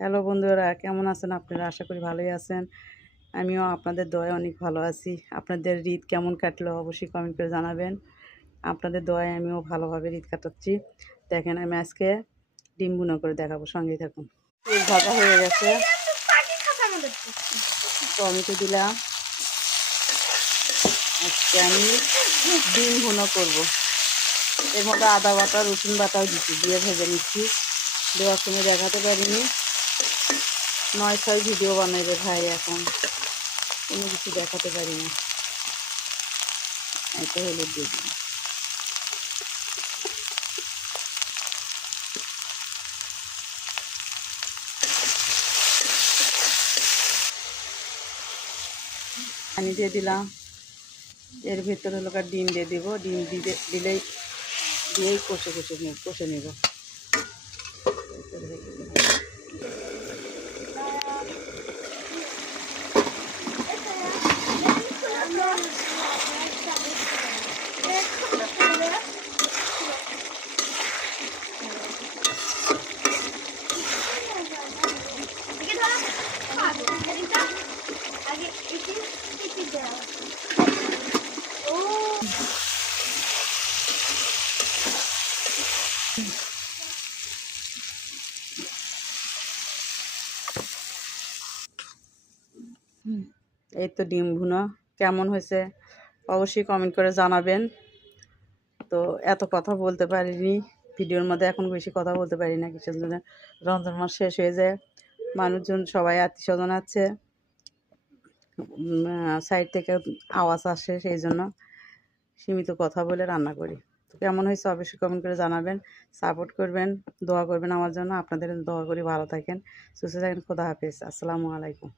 Hello বন্ধুরা, কেমন আছেন আপনারা? আশা করি ভালোই আছেন। আমিও আপনাদের দয়ায় অনেক ভালো আছি। আপনাদের ঈদ কেমন কাটলো অবশ্যই কমেন্ট করে জানাবেন। আপনাদের দয়ায় আমিও ভালোভাবে ঈদ কাটাচ্ছি। দেখেন আমি আজকে ডিম ভুনা করে দেখাবো, সঙ্গেই থাকুন। তেল ভাজা হয়ে গেছে, টমেটো দিলাম। আজকে আমি ডিম ভুনা করবো। এর মধ্যে আদা বাটা রসুন বাটাও দিচ্ছি, দিয়ে ভেজে নিচ্ছি। দেওয়ার সময় দেখাতে পারিনি, 9-6 ভিডিও বানাইবে ভাই, এখন কোনো কিছু দেখাতে পারি না। এটা হলুদ দিয়ে দিলাম। পানি দিয়ে দিলাম। এর ভিতরে হলো ডিম দিয়ে দিব। ডিম দিয়েই কষে নেব। এই তো ডিম ভুনা কেমন হয়েছে অবশ্যই কমেন্ট করে জানাবেন। তো এত কথা বলতে পারিনি ভিডিওর মধ্যে, এখন বেশি কথা বলতে পারি না, কিসের জন্য রমজান মাস শেষ হয়ে যায়, মানুষজন সবাই আত্মীয় স্বজন আছে, সাইড থেকে আওয়াজ আসে, সেই জন্য সীমিত কথা বলে রান্না করি। তো কেমন হয়েছে অবশ্যই কমেন্ট করে জানাবেন। সাপোর্ট করবেন, দোয়া করবেন আমার জন্য। আপনাদের দোয়া করি ভালো থাকেন, সুস্থ থাকেন। খোদা হাফেজ, আসসালামু আলাইকুম।